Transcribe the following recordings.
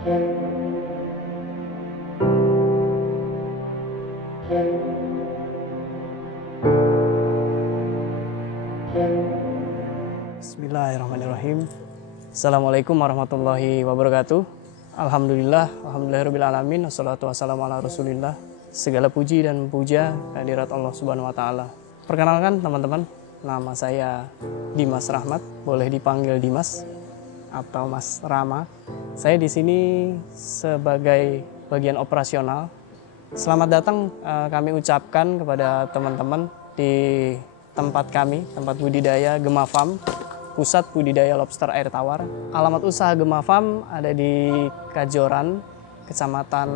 Bismillahirrahmanirrahim. Assalamualaikum warahmatullahi wabarakatuh. Alhamdulillahirrahmanirrahim. Wassalatu wassalamu ala rasulillah. Segala puji dan puja hadirat Allah subhanahu wa ta'ala. Perkenalkan teman-teman, nama saya Dimas Rahmat. Boleh dipanggil Dimas atau Mas Rama. Saya di sini sebagai bagian operasional. Selamat datang kami ucapkan kepada teman-teman di tempat kami, tempat budidaya Gema Farm, pusat budidaya lobster air tawar. Alamat usaha Gema Farm ada di Kajoran, Kecamatan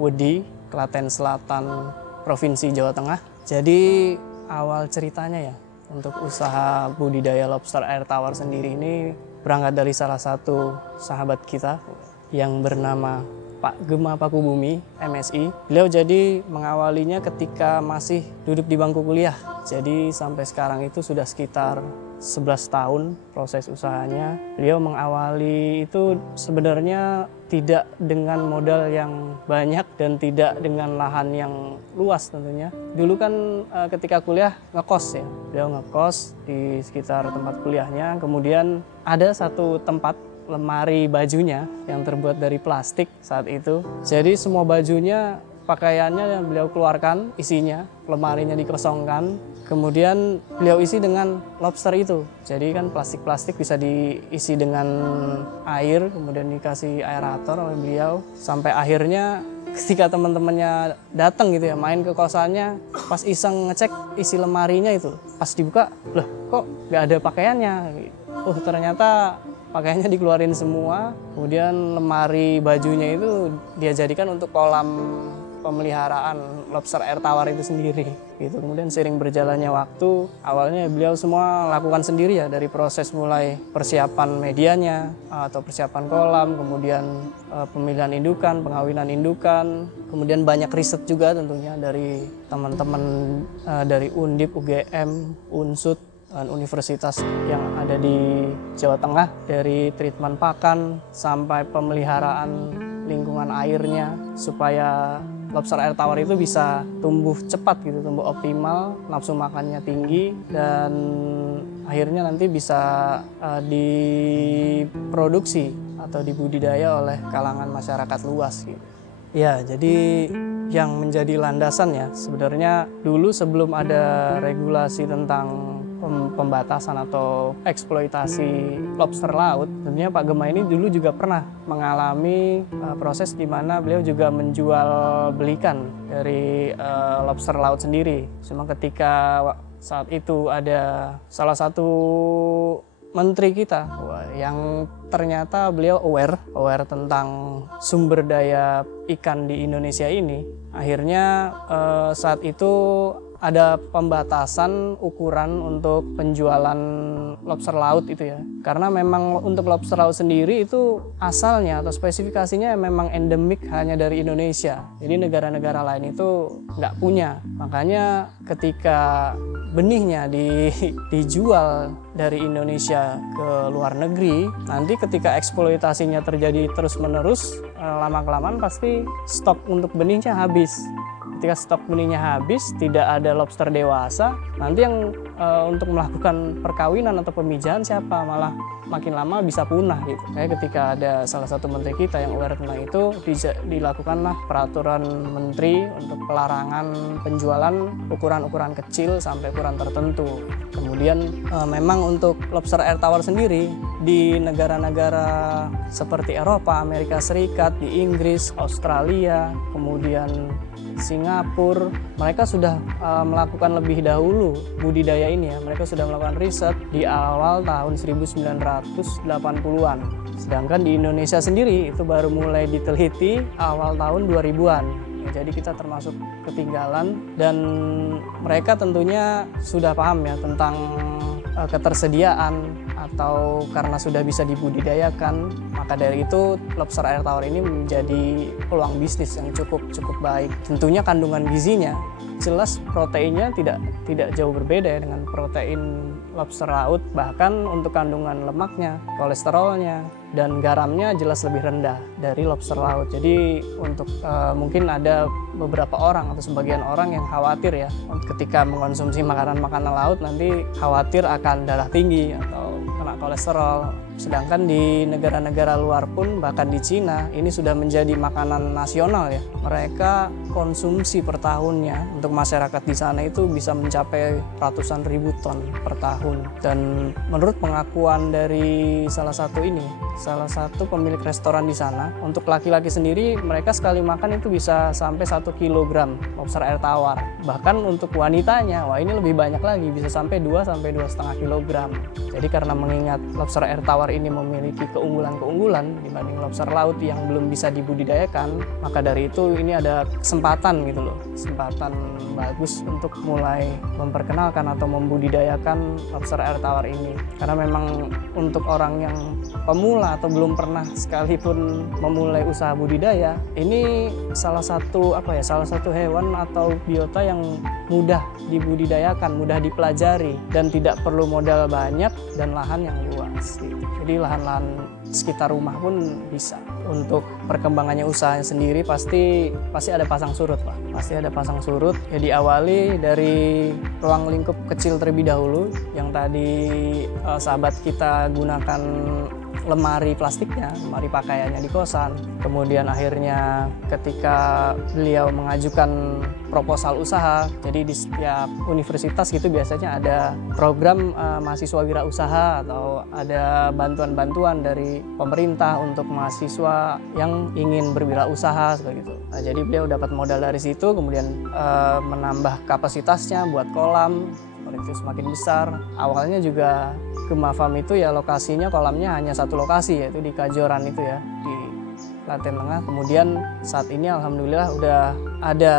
Wedi, Klaten Selatan, Provinsi Jawa Tengah. Jadi awal ceritanya ya, untuk usaha budidaya lobster air tawar sendiri ini berangkat dari salah satu sahabat kita yang bernama Pak Gema Pakubumi, MSI. Beliau jadi mengawalinya ketika masih duduk di bangku kuliah. Jadi sampai sekarang itu sudah sekitar 11 tahun proses usahanya. Beliau mengawali itu sebenarnya tidak dengan modal yang banyak dan tidak dengan lahan yang luas tentunya. Dulu kan ketika kuliah ngekos ya. Beliau ngekos di sekitar tempat kuliahnya. Kemudian ada satu tempat lemari bajunya yang terbuat dari plastik saat itu. Jadi semua bajunya, pakaiannya yang beliau keluarkan, isinya, lemarinya dikosongkan. Kemudian beliau isi dengan lobster itu. Jadi kan plastik-plastik bisa diisi dengan air, kemudian dikasih aerator oleh beliau. Sampai akhirnya ketika teman-temannya datang gitu ya, main ke kosannya, pas iseng ngecek isi lemarinya itu, pas dibuka, loh kok nggak ada pakaiannya? Oh ternyata pakaiannya dikeluarin semua, kemudian lemari bajunya itu dia jadikan untuk kolam pemeliharaan lobster air tawar itu sendiri. Gitu. Kemudian seiring berjalannya waktu, awalnya beliau semua lakukan sendiri ya, dari proses mulai persiapan medianya atau persiapan kolam, kemudian pemilihan indukan, pengawinan indukan, kemudian banyak riset juga tentunya dari teman-teman dari Undip, UGM, Unsud, dan universitas yang ada di Jawa Tengah, dari treatment pakan sampai pemeliharaan lingkungan airnya supaya lobster air tawar itu bisa tumbuh cepat gitu, tumbuh optimal, nafsu makannya tinggi, dan akhirnya nanti bisa diproduksi atau dibudidaya oleh kalangan masyarakat luas gitu. Ya, jadi yang menjadi landasan ya sebenarnya dulu sebelum ada regulasi tentang pembatasan atau eksploitasi lobster laut, tentunya Pak Gema ini dulu juga pernah mengalami proses di mana beliau juga menjual belikan dari lobster laut sendiri. Cuma ketika saat itu ada salah satu menteri kita yang ternyata beliau aware tentang sumber daya ikan di Indonesia ini, akhirnya saat itu ada pembatasan ukuran untuk penjualan lobster laut itu ya. Karena memang untuk lobster laut sendiri itu asalnya atau spesifikasinya memang endemik hanya dari Indonesia. Jadi negara-negara lain itu nggak punya. Makanya ketika benihnya dijual dari Indonesia ke luar negeri, nanti ketika eksploitasinya terjadi terus-menerus, lama-kelamaan pasti stok untuk benihnya habis. Ketika stok benihnya habis, tidak ada lobster dewasa, nanti yang untuk melakukan perkawinan atau pemijahan siapa? Malah makin lama bisa punah gitu. Kayak ketika ada salah satu menteri kita yang aware tentang itu, dilakukanlah peraturan menteri untuk pelarangan penjualan ukuran-ukuran kecil sampai ukuran tertentu. Kemudian memang untuk lobster air tawar sendiri di negara-negara seperti Eropa, Amerika Serikat, di Inggris, Australia, kemudian Singapura, mereka sudah melakukan lebih dahulu budidaya ini ya. Mereka sudah melakukan riset di awal tahun 1980-an. Sedangkan di Indonesia sendiri itu baru mulai diteliti awal tahun 2000-an. Ya, jadi kita termasuk ketinggalan, dan mereka tentunya sudah paham ya tentang ketersediaan, atau karena sudah bisa dibudidayakan, maka dari itu lobster air tawar ini menjadi peluang bisnis yang cukup baik. Tentunya kandungan gizinya jelas proteinnya tidak jauh berbeda ya dengan protein lobster laut, bahkan untuk kandungan lemaknya, kolesterolnya, dan garamnya jelas lebih rendah dari lobster laut. Jadi untuk mungkin ada beberapa orang atau sebagian orang yang khawatir ya ketika mengkonsumsi makanan-makanan laut nanti khawatir akan darah tinggi atau kena kolesterol. Sedangkan di negara-negara luar pun, bahkan di Cina, ini sudah menjadi makanan nasional ya. Mereka konsumsi per tahunnya untuk masyarakat di sana itu bisa mencapai ratusan ribu ton per tahun. Dan menurut pengakuan dari salah satu pemilik restoran di sana, untuk laki-laki sendiri mereka sekali makan itu bisa sampai 1 kilogram lobster air tawar. Bahkan untuk wanitanya, wah ini lebih banyak lagi, bisa sampai 2-2,5 kilogram. Jadi karena mengingat lobster air tawar ini memiliki keunggulan-keunggulan dibanding lobster laut yang belum bisa dibudidayakan, maka dari itu ini ada kesempatan gitu loh, kesempatan bagus untuk mulai memperkenalkan atau membudidayakan lobster air tawar ini. Karena memang untuk orang yang pemula atau belum pernah sekalipun memulai usaha budidaya, ini salah satu hewan atau biota yang mudah dibudidayakan, mudah dipelajari, dan tidak perlu modal banyak dan lahan yang luas gitu. Jadi lahan-lahan sekitar rumah pun bisa. Untuk perkembangannya usahanya sendiri pasti ada pasang surut Pak. Pasti ada pasang surut. Ya diawali dari ruang lingkup kecil terlebih dahulu yang tadi sahabat kita gunakan lemari plastiknya, lemari pakaiannya di kosan. Kemudian akhirnya ketika beliau mengajukan proposal usaha, jadi di setiap universitas gitu biasanya ada program mahasiswa wirausaha atau ada bantuan-bantuan dari pemerintah untuk mahasiswa yang ingin berwirausaha seperti itu. Nah, jadi beliau dapat modal dari situ, kemudian menambah kapasitasnya buat kolam. Itu semakin besar. Awalnya juga Gema Farm itu ya lokasinya kolamnya hanya satu lokasi, yaitu di Kajoran itu ya, di Klaten Tengah. Kemudian saat ini alhamdulillah udah ada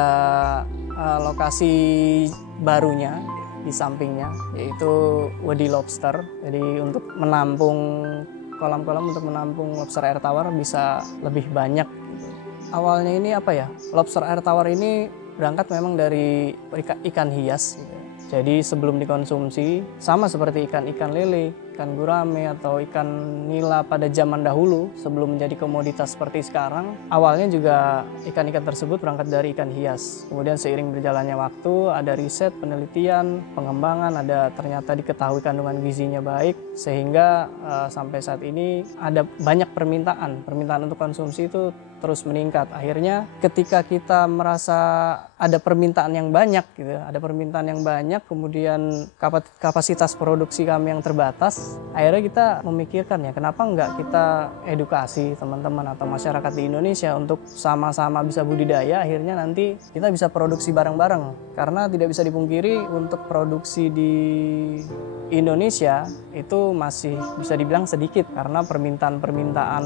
lokasi barunya di sampingnya, yaitu Wedi Lobster. Jadi untuk menampung kolam-kolam untuk menampung lobster air tawar bisa lebih banyak. Awalnya ini lobster air tawar ini berangkat memang dari ikan hias gitu. Jadi sebelum dikonsumsi, sama seperti ikan-ikan lele, ikan gurame, atau ikan nila pada zaman dahulu sebelum menjadi komoditas seperti sekarang, awalnya juga ikan-ikan tersebut berangkat dari ikan hias. Kemudian seiring berjalannya waktu, ada riset, penelitian, pengembangan, ada ternyata diketahui kandungan gizinya baik, sehingga sampai saat ini ada banyak permintaan untuk konsumsi itu terus meningkat. Akhirnya ketika kita merasa ada permintaan yang banyak gitu, kemudian kapasitas produksi kami yang terbatas, akhirnya kita memikirkan ya kenapa enggak kita edukasi teman-teman atau masyarakat di Indonesia untuk sama-sama bisa budidaya, akhirnya nanti kita bisa produksi bareng-bareng. Karena tidak bisa dipungkiri untuk produksi di Indonesia itu masih bisa dibilang sedikit karena permintaan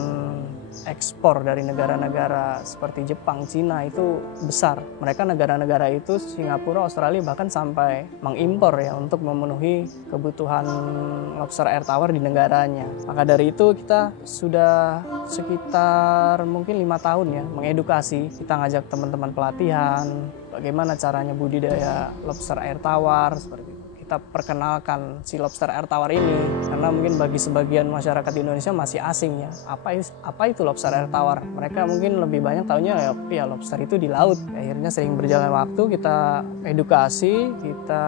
ekspor dari negara-negara seperti Jepang, Cina itu besar. Mereka negara-negara itu Singapura, Australia bahkan sampai mengimpor ya untuk memenuhi kebutuhan lobster air tawar di negaranya. Maka dari itu kita sudah sekitar mungkin 5 tahun ya mengedukasi. Kita ngajak teman-teman pelatihan bagaimana caranya budidaya lobster air tawar seperti itu. Kita perkenalkan si lobster air tawar ini karena mungkin bagi sebagian masyarakat di Indonesia masih asing ya, apa itu lobster air tawar. Mereka mungkin lebih banyak taunya ya lobster itu di laut. Akhirnya sering berjalan waktu kita edukasi, kita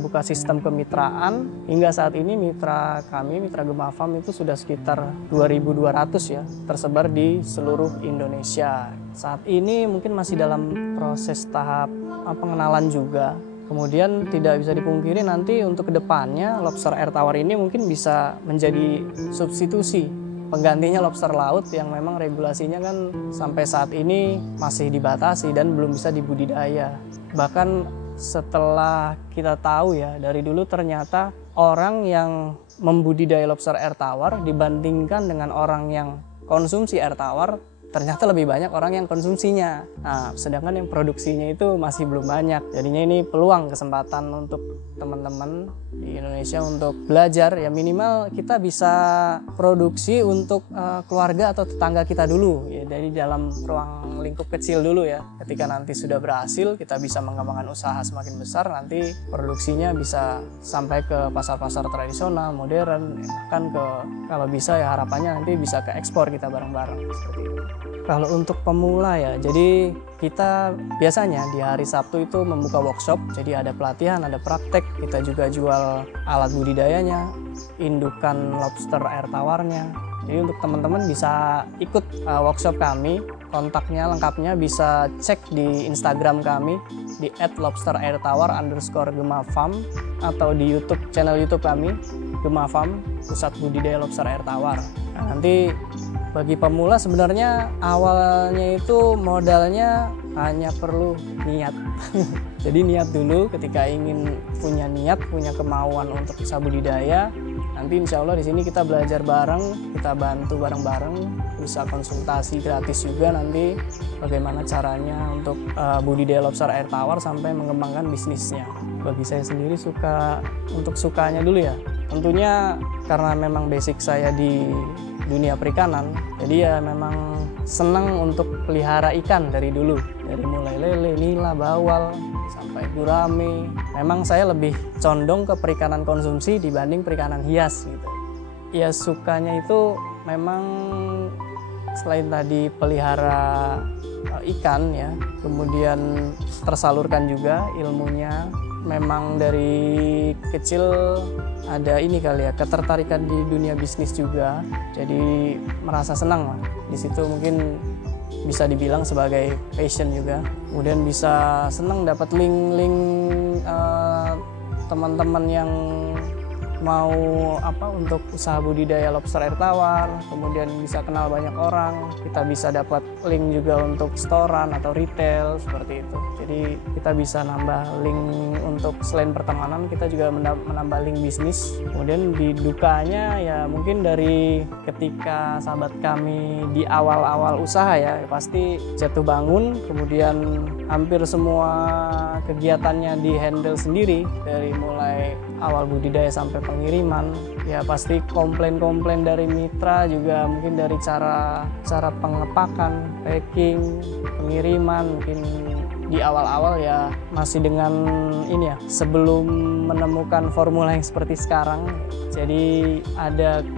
buka sistem kemitraan, hingga saat ini mitra Gema Farm itu sudah sekitar 2.200 ya, tersebar di seluruh Indonesia. Saat ini mungkin masih dalam proses tahap pengenalan juga. Kemudian tidak bisa dipungkiri nanti untuk kedepannya lobster air tawar ini mungkin bisa menjadi substitusi penggantinya lobster laut yang memang regulasinya kan sampai saat ini masih dibatasi dan belum bisa dibudidaya. Bahkan setelah kita tahu ya dari dulu ternyata orang yang membudidaya lobster air tawar dibandingkan dengan orang yang konsumsi air tawar ternyata lebih banyak orang yang konsumsinya. Nah, sedangkan yang produksinya itu masih belum banyak. Jadinya ini peluang kesempatan untuk teman-teman di Indonesia untuk belajar, ya minimal kita bisa produksi untuk keluarga atau tetangga kita dulu ya, dari dalam ruang lingkup kecil dulu ya. Ketika nanti sudah berhasil, kita bisa mengembangkan usaha semakin besar, nanti produksinya bisa sampai ke pasar-pasar tradisional, modern, bahkan ke, kalau bisa ya harapannya nanti bisa ke ekspor kita bareng-bareng seperti itu. Kalau untuk pemula ya, jadi kita biasanya di hari Sabtu itu membuka workshop, jadi ada pelatihan, ada praktek, kita juga jual alat budidayanya, indukan lobster air tawarnya. Jadi untuk teman-teman bisa ikut workshop kami, kontaknya lengkapnya bisa cek di Instagram kami di @lobsterairtawar_Gema Farm atau di channel YouTube kami Gema Farm, Pusat Budidaya Lobster Air Tawar. Nah, nanti bagi pemula sebenarnya awalnya itu modalnya hanya perlu niat. Jadi niat dulu, ketika ingin punya niat, punya kemauan untuk bisa budidaya, nanti insya Allah di sini kita belajar bareng, kita bantu bareng-bareng, bisa konsultasi gratis juga nanti bagaimana caranya untuk budidaya lobster air tawar sampai mengembangkan bisnisnya. Bagi saya sendiri untuk sukanya dulu ya, tentunya karena memang basic saya di dunia perikanan, jadi ya memang senang untuk pelihara ikan dari dulu, dari mulai lele, nila, bawal, sampai gurame. Memang saya lebih condong ke perikanan konsumsi dibanding perikanan hias gitu. Ya sukanya itu memang selain tadi pelihara ikan ya, kemudian tersalurkan juga ilmunya. Memang dari kecil ada ini kali ya, ketertarikan di dunia bisnis juga, jadi merasa senang lah di situ, mungkin bisa dibilang sebagai passion juga. Kemudian bisa senang dapat link-link teman-teman yang mau untuk usaha budidaya lobster air tawar, kemudian bisa kenal banyak orang, kita bisa dapat link juga untuk storan atau retail seperti itu. Jadi kita bisa nambah link untuk selain pertemanan, kita juga menambah link bisnis. Kemudian di dukanya ya mungkin dari ketika sahabat kami di awal-awal usaha ya pasti jatuh bangun, kemudian hampir semua kegiatannya di handle sendiri dari mulai awal budidaya sampai pengiriman. Ya pasti komplain-komplain dari mitra juga, mungkin dari cara pengepakan, packing, pengiriman, mungkin di awal-awal ya masih dengan ini ya, sebelum menemukan formula yang seperti sekarang, jadi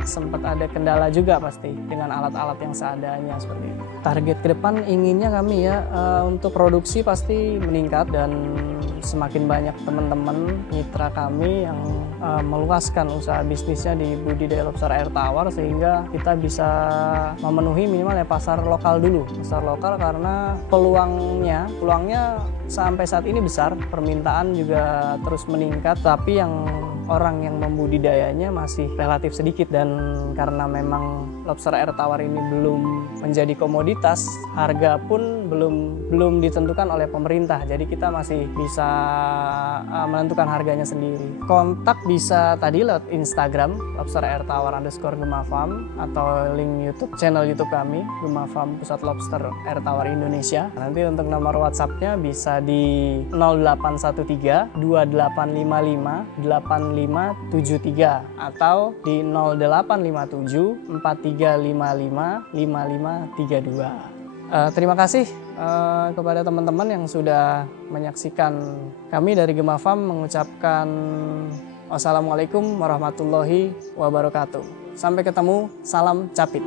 sempat ada kendala juga pasti dengan alat-alat yang seadanya seperti itu. Target ke depan inginnya kami ya untuk produksi pasti meningkat dan semakin banyak teman-teman mitra kami yang meluaskan usaha bisnisnya di budidaya lobster air tawar, sehingga kita bisa memenuhi minimal ya pasar lokal dulu. Pasar lokal karena peluangnya sampai saat ini besar, permintaan juga terus meningkat, tapi yang orang yang membudidayanya masih relatif sedikit. Dan karena memang lobster air tawar ini belum menjadi komoditas, harga pun belum ditentukan oleh pemerintah, jadi kita masih bisa menentukan harganya sendiri. Kontak bisa tadi lewat Instagram lobsterairtawar_Gema Farm atau link channel YouTube kami Gema Farm Pusat Lobster Air Tawar Indonesia. Nanti untuk nomor WhatsApp-nya bisa di 0813 2855 8573 atau di 0857 4355 5532. Terima kasih kepada teman-teman yang sudah menyaksikan kami dari Gema Farm, mengucapkan wassalamualaikum warahmatullahi wabarakatuh. Sampai ketemu, salam capit.